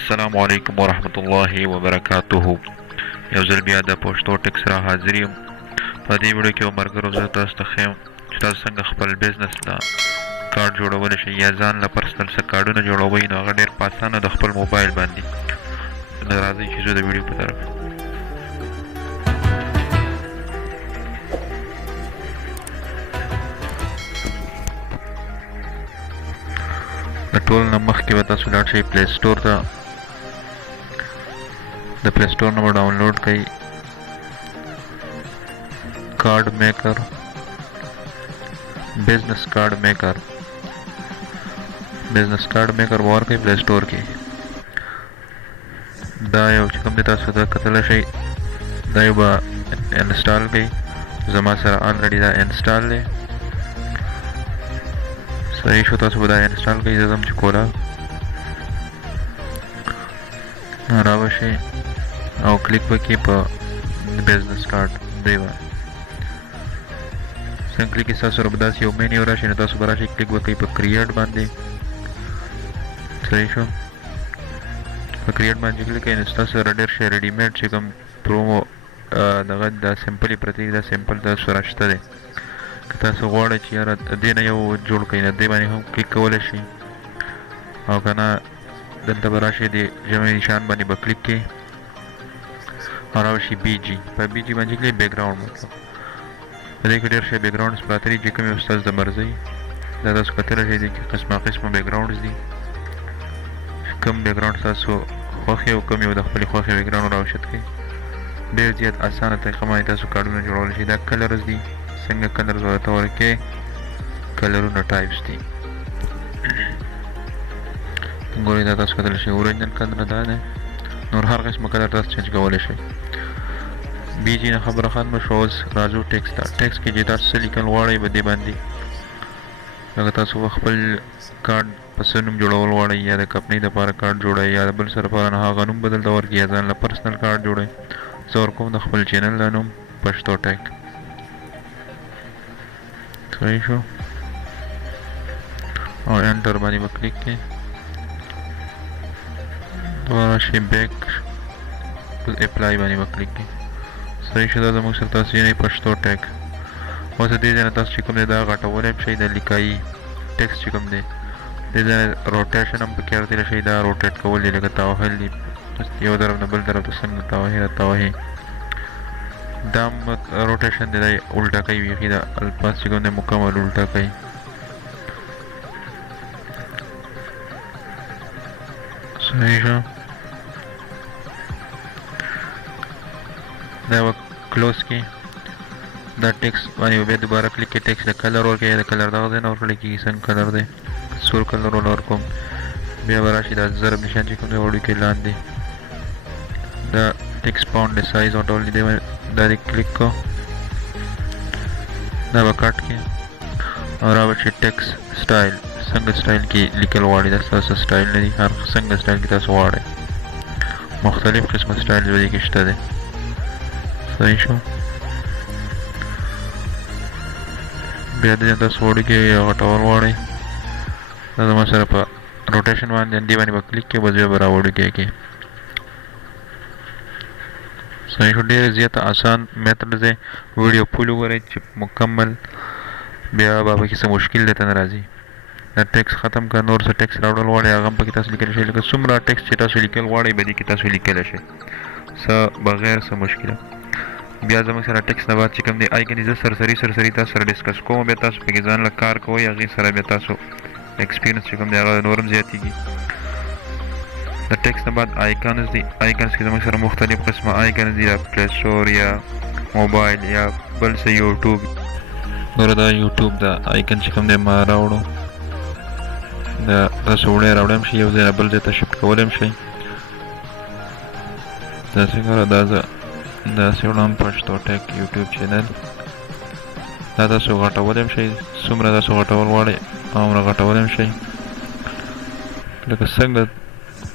السلام علیکم ورحمت الله وبرکاته. یو ځل بیا د پښتو ټیک سره حاضر یم. په دې ویډیو کې به ملګرو زه تاسو ته ښیم چې تاسو څنګه خپل بزنس له کارډ جوړولی شئ یا ځان له پرسنل څه کارډونه جوړوئ، نو هغه ډېر په اسانه د خپل موبایل باندې. نو راځئ چې زه د ویډیو په طرف د ټول نه مخکې به تاسو لاړ شئ پلی سټور ته. د پلی سټور نه به ډاونلوډ کړئ کارډ میکر، بزنس کارډ میکر. بزنس کارډ میکر به ورکړئ پلی سټور کې. دا یو چې کوم دی تاسو ته کتلی شئ، دا یو به انسټال کړئ. زما سره آلریډي دا انسټال دی. صحیح شو، تاسو به دا انسټال کړئ. زه ځم چې کولا راوشئ او کلیک وکړئ په بزنس کارډ دی باندې. څنګه کلیک کړئ، تاسو سره به داسې یو مینیو راشي، نو تاسو به راشئ کلیک وکړئ په کریټ باندې. صحیح شو، په کریټ باندې کلیک کړئ، نو ستاسو سره ډېر شی ریډیمیډ چې کوم پرومو دغه دا سمپل یې پرته دي، دا سمپل تاسو سره شته دی. که تاسو غواړئ چې یاره دې نه یو جوړ کړئ، نو دې باندې هم کلیک کولی شئ، او که نه دلته به راشئ د جمع نشان باندې به کلیک کړئ او راشئ بي جي. په بي جي باندې کلیک بیکګراؤنډ مطلب په دې کې ډېر شی بیکګراؤنډز پراته دي چې کوم یو ستاسو د مرضۍ. دا تاسو کتلی شئ دې کې قسمه قسمه بیکګراؤنډز دي. کوم بیکګراؤنډ تاسو خوښ یې او کوم یو د خپلې خوښې بیکګراؤنډ راوشت کړئ. ډېر زیات اسانه طریقه باندې تاسو کارډونه جوړولی شئ. دا کلرز دي، څنګه کلرز ورته ورکړئ، کلرونه ټایپس دي. ګورئ دا تاسو کتلی شئ اورجنل کلر دا دی. نور هر قسمه کلر تاسو چینج کولی شئ. بي جي نه خبره ختمه شوه. اوس راځو ټیکس ته. ټیکس کې چې تاسو څه لیکل غواړئ په دې باندې، لکه تاسو خپل کارډ په څه نوم جوړول غواړئ، یا د کمپنۍ دپاره کارډ جوړئ، یا د بل څه لپاره نه هغه نوم بدلته ورکړئ، یا ځان له پرسنل کارډ جوړئ. زه ورکوم د خپل چینل له نوم پښتو ټیک. صحیح شو، او انټر باندې به کلیک کړئ. دوباره شئ بیک اپلای باندې به کلیک کړئ. صحیح شو، دا زموږ سره تاسو یعنې پښتو ټیک. اوس دې ځای نه تاسو چې کوم دی دا غټولی هم شئ، د لیکایي ټیکس چې کوم دی دې ځای نه روټیشن هم پکې ورتلی شئ. دا روټیټ کول دي، لکه توهل دي، یو طرف نه بل طرف ته څنګه توهې. دا روټیشن دی، دا یې الټه کوي بیخي. دا الفاظ چې کوم دی مکمل الټه کوي. صحیح شو، دا به کلوز کړي. دا ټیکس باندې به بیا دوباره کلیک کړئ. ټیکس د کلر ورکړئ، د کلر دغه ځای نه ورکړئ کېږي څنګه کلر دی، سور کلر ورکوم. بیا به راشي دا ضرب نشان چې کوم دی وړوکی لاندې، دا ټیکس پاونډ دی سایز واټول دی، دا دې کلیک کړو. دا به کټ کړئ او را به شي ټیکس سټایل. څنګه سټایل کې لیکل غواړئ، دا ستاسو سټایل نه دي، هر څنګه سټایل کې تاسو غواړئ. مختلف قسمه سټایل په دې کې شته دی. صحیح شو، بیا دې تاسو وړوکی یا غټول غواړئ، دا زما سره په روټیشن باندې دې باندې به کلیک کړئ، بس بیا به را وړوکی کړئ. صحیح شو، ډېر زیات آسان میتھډ دی. ویډیو فول وګورئ چې مکمل، بیا به پکې څه مشکل درته نه راځي. دا ټیکس ختم کړه. نور څه ټیکس راوړل غواړئ هغه هم پکې تاسو لیکلی شئ. لکه څومره ټیکس چې تاسو لیکل غواړئ په دې کې تاسو لیکلی شئ، څه بغیر څه مشکله. بیا زموږ سره ټیکس نه بعد چې کوم دی آیکن زه سرسري تاسو سره ډسکس کوم. بیا تاسو پکې ځان له کار کوئ، هغې سره بیا تاسو ایکسپیرینس چې کوم دی هغه نور هم زیاتېږي. د ټیکس نه بعد آیکنز دي. آیکنز کې زموږ سره مختلف قسمه آیکنز دي، یا پلی سټور یا موبایل یا بل څه یوټیوب. ګوره دا یوټیوب دا آیکن چې کوم دی ما راوړو، دا تاسو راوړی هم شئ، یو ځای نه بل ځای ته شفټ کولی هم شئ. داسې ګوره دا زه داسې وړم پښتو ټیک یوټیوب چینل. دا تاسو غټولی هم شئ، څومره تاسو غټول غواړئ هغومره غټولی هم شئ. لکه څنګه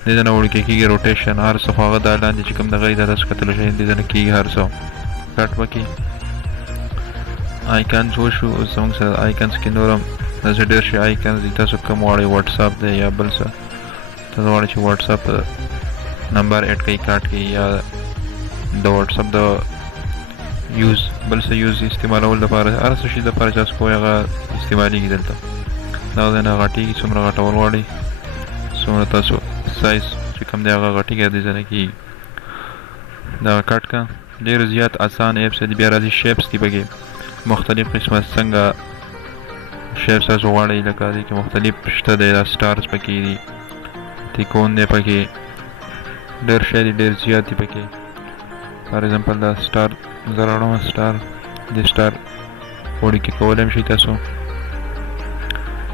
دې ځای نه وړوکی کېږي روټیشن هر څه، خو هغه دا لاندې چې کوم دغه دا تاسو کتلی شئ دې ځای نه کېږي هر څه کټ به کړي. آیکنز وشو. اوس زموږ سره آیکنز کې نور هم داسې ډېر شي آیکنز دي، تاسو کوم غواړئ وټساپ دی یا بل څه تاسو غواړئ چې واتس اپ نمبر اډ کړئ کارت کې یا د واتس اپ د یوز بل څه یوز استعمالول لپاره هر څه شي لپاره چې تاسو کوئ هغه استعمالیږي دلته دا ځای نه غټېږي څومره غټول غواړئ څومره تاسو سایز چې کوم دی هغه غټېږي دې ځای نه کېږي دغه کټ کړه ډېر زیات اسان ایپس دی بیا راځي شیپس دي پکې مختلف قسمه څنګه شیپس تاسو غواړئ لکه دې کې مختلف شته دی دا سټارز پکې دي تیکون دی پکې ډېر شی دی ډېر زیات دی پکې فار ایگزامپل دا سټار زه راوړم سټار دې سټار وړي کې کولی هم شئ تاسو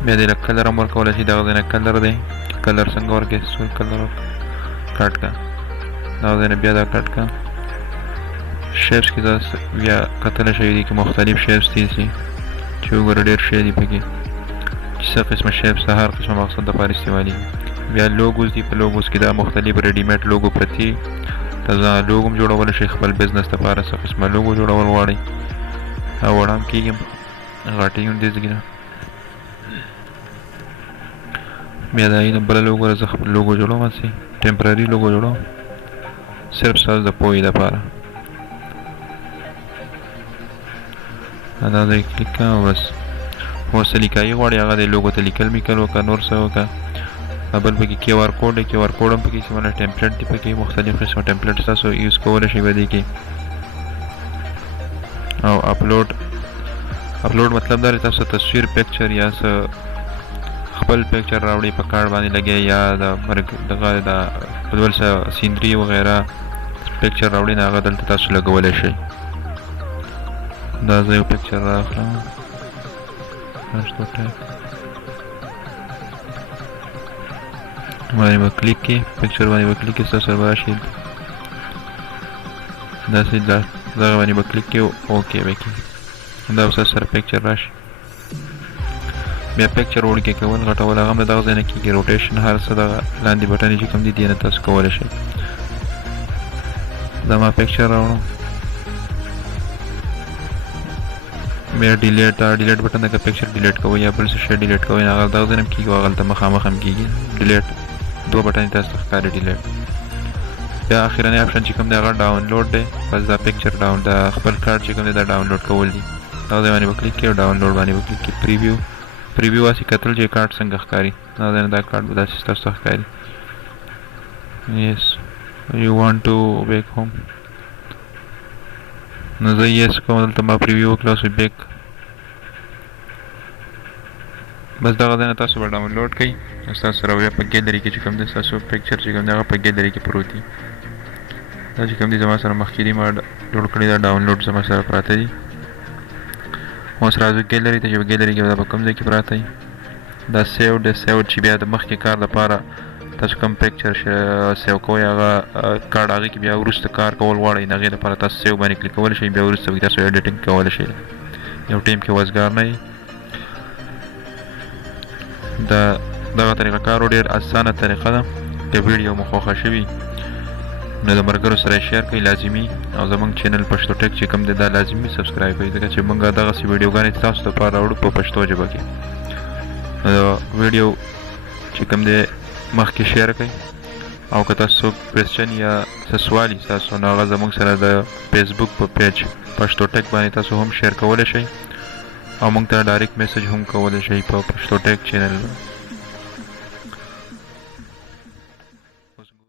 بیا دې له کلر هم ورکولی شئ دغه ځای نه کلر دی کلر څنګه ورکړئ سور کلر کټ کړه دغه ځای نه بیا دا کټ کړه شیپس کې تاسو بیا کتلی شئ دي کې مختلف شیپس دي چې وګوره ډېر شی دي پکې چې څه قسمه شیپس د هر قسمه مقصد دپاره استعمالېږي بیا لوګوز دي په لوګوز کې دا مختلف ریډیمیډ لوګو پرتې تاسو لوګو هم جوړولی شئ خپل بزنس دپاره څه قسمه لوګو جوړول غواړئ او وړه هم کېږي غټېږي هم دې ځای نه بیا د هغې نه بله لوګو زه خپل لوګو جوړوم هسې ټمپرري لوګو جوړوم صرف ستاسو د پوهې دپاره دا ځای کلیک کړه او بس اوس څه لیکایي غواړئ هغه د لوګو ته لیکل میکل وکړه نور څه وکړه بل پکې کیو آر کوډ دی کیو آر کوډ هم پکې استعمال ټمپلیټ دی پکې مختلف قسمه ټمپلیټ تاسو یوز کولی شئ په دې کې او اپلوډ مطلب دا دی تاسو تصویر پکچر یا څه خپل پکچر راوړئ په کارډ باندې لګئ یا د مرګ دغه د بل څه سینري وغیره پکچر راوړئ نو هغه دلته تاسو لګولی شئ دا زه یو پکچر رااخلم باندې به کلیک کې پکچر باندې به کلیک کې ستاسو سره به راشي داسې دغه باندې به کلیک کې اوکې به کړي دا به ستاسو سره پکچر راشي بیا پکچر وړکې کول غټول هغه هم د دغه ځای نه کېږي روټیشن هر څه دغه لاندې بټنې چې کوم دي دې نه تاسو کولی شئ دا ما پکچر راوړم بیا ډیلیټ دا ډیلیټ بټن دغه پکچر ډیلیټ کوئ یا بل څه شی ډیلیټ کوئ هغه دغه ځای نه هم کېږي او هغلته مخامخ هم کېږي ډیلیټ دوه بټنې تاسو ته ښکاري ډیلیټ بیا اخرنی اپشن چې کوم دی هغه ډاونلوډ دی بس دا پکچر د خپل کارډ چې کوم دی دا ډاونلوډ کول دي دغه ځای باندې به کلیک کړئ او ډاونلوډ باندې به کلیک کړئ پریویو هسې کتل چې کارډ څنګه ښکاري دغه ځای نه دا کارډ به داسې ستاسو ته ښکاري یس یو وانټ ټو بیک ہوم نو زه یس کوم دلته ما پریویو وکړه اوس بیک بس دغه ځای نه تاسو به ډاونلوډ کړئ ستاسو سره بیا په ګیلري کې چې کوم دی ستاسو پکچر چې کوم دی هغه په ګیلري کې پروت دي دا چې کوم دي زما سره مخکې دي ما جوړ کړي دا ډاونلوډ زما سره پراته دي اوس راځو ګیلري ته چې په ګیلري کې به دا په کوم ځای کې پراته دي دا سیوډ چې بیا د مخکې کار لپاره تاسو کوم پکچر سیو کوئ هغه کارډ هغې کې بیا وروسته کار کول غواړئ نو هغې لپاره تاسو سیو باندې کلیک کولی شئ بیا وروسته تاسو ایډیټینګ کولی شئ یو ټایم کې وزګار نه وي دغه طریقه کار ډېر اسانه طریقه ده که ویډیو مو خوښه شوي نو د ملګرو سره یې شیر کړئ لازمي او زموږ چینل پښتو ټیک چې کوم دی دا لازمي سبسکرایب کړئ ځکه چې موږ دغسې ویډیوګانې تاسو دپاره راوړو په پښتو ژبه کې نو ویډیو چې کوم دی مخکې شیر کړئ او که تاسو څوک کوېسچن یا څه سوال وي ستاسو نو هغه زموږ سره د فیسبوک په پیج پښتو ټیک باندې تاسو هم شیر کولی شئ او موږ ته ډایرکټ میسج هم کولی شئ په پښتو ټیک چینل